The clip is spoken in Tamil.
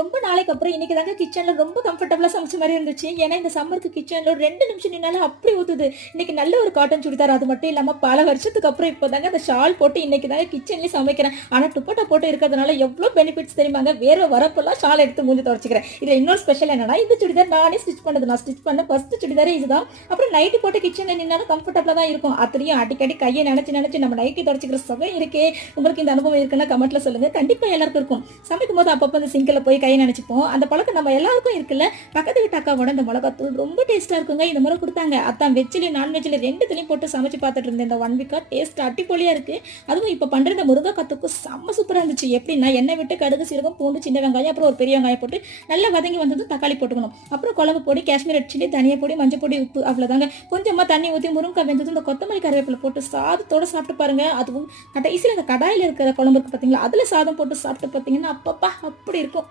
ரொம்ப நாளைக்கு அப்புறம் இன்னைக்கு தாங்க கிச்சனில் ரொம்ப கம்ஃபர்டபுளாக சமைச்ச மாதிரி இருந்துச்சு. ஏன்னா இந்த சம்மருக்கு கிச்சனில் ரெண்டு நிமிஷம் நின்னாலும் அப்படி ஊற்றுது இன்னைக்கு நல்ல ஒரு காட்டன் சுடிதார் அது மட்டும் இல்லாமல் பல வருஷத்துக்கு அப்புறம் இப்போ தாங்க அந்த ஷால் போட்டு இன்னைக்கு தாங்க கிச்சன்லயே சமைக்கிறேன். ஆனால் துப்பட்டா போட்டு இருக்கிறதுனால எவ்வளோ பெனிஃபிட்ஸ் தெரியுமாங்க வேறு வரப்பெல்லாம் ஷால் எடுத்து மூஞ்சி தொடச்சிக்கிறேன் இதில் இன்னொரு ஸ்பெஷல் என்னன்னா இந்த சுடிதார் நானே ஸ்டிச் பண்ணது. நான் ஸ்டிச் பண்ண ஃபர்ஸ்ட் சுடிதாரே இதுதான். அப்புறம் நைட்டு போட்டு கிச்சனில் நின்னாலும் கம்ஃபர்டபுளாக தான் இருக்கும். அத்தனையும் அடிக்கடி கையை நினச்சி நினச்சி நம்ம நைட்டி தொடச்சிக்கிற சுகம் இருக்கே. உங்களுக்கு இந்த அனுபவம் இருக்குன்னா கமெண்ட்ல சொல்லுங்கள் கண்டிப்பாக எல்லாருக்கும் இருக்கும். சமைக்கும் போது அப்பப்போ அந்த சிங்கில் போய் கையை நினச்சிப்போம். அந்த பழக்கம் நம்ம எல்லாருக்கும் இருக்குல்ல? பக்கத்து வீட்டு அக்காவோட இந்த மிளகாத்தூள் ரொம்ப டேஸ்ட்டாக இருக்குங்க. இந்த முறை கொடுத்தாங்க. அதான் வெஜ்ஜிலையும் நான்வெஜ்ல ரெண்டுத்துலையும் போட்டு சமைச்சு பார்த்துட்டு இருந்தேன். இந்த ஒன் வீக்காக டேஸ்ட் அட்டிப்பொலியாக இருக்கு. அதுவும் இப்போ பண்ற இந்த முருங்கைக்காத்துக்கு செம்ம சூப்பராக இருந்துச்சு. எப்படின்னா எண்ணெய் விட்டு கடுகு சீரகம் பூண்டு சின்ன வெங்காயம் அப்புறம் ஒரு பெரிய வெங்காயம் போட்டு நல்லா வதங்கி வந்ததும் தக்காளி போட்டுக்கணும். அப்புறம் குழம்பு பொடி காஷ்மீர் சில்லி தனியா பொடி மஞ்சள் பொடி உப்பு அவ்வளோதாங்க கொஞ்சமாக தண்ணி ஊற்றி முருங்கை வெந்ததும் இந்த கொத்தமல்லி கருவேப்பிலை போட்டு சாதத்தோட சாப்பிட்டு பாருங்க. அதுவும் கடைசியில் இந்த கடாயில் இருக்கிற குழம்பு பார்த்தீங்களா அதில் சாதம் போட்டு சாப்பிட்டு பார்த்தீங்கன்னா அப்பப்பா அப்படி இருக்கும்.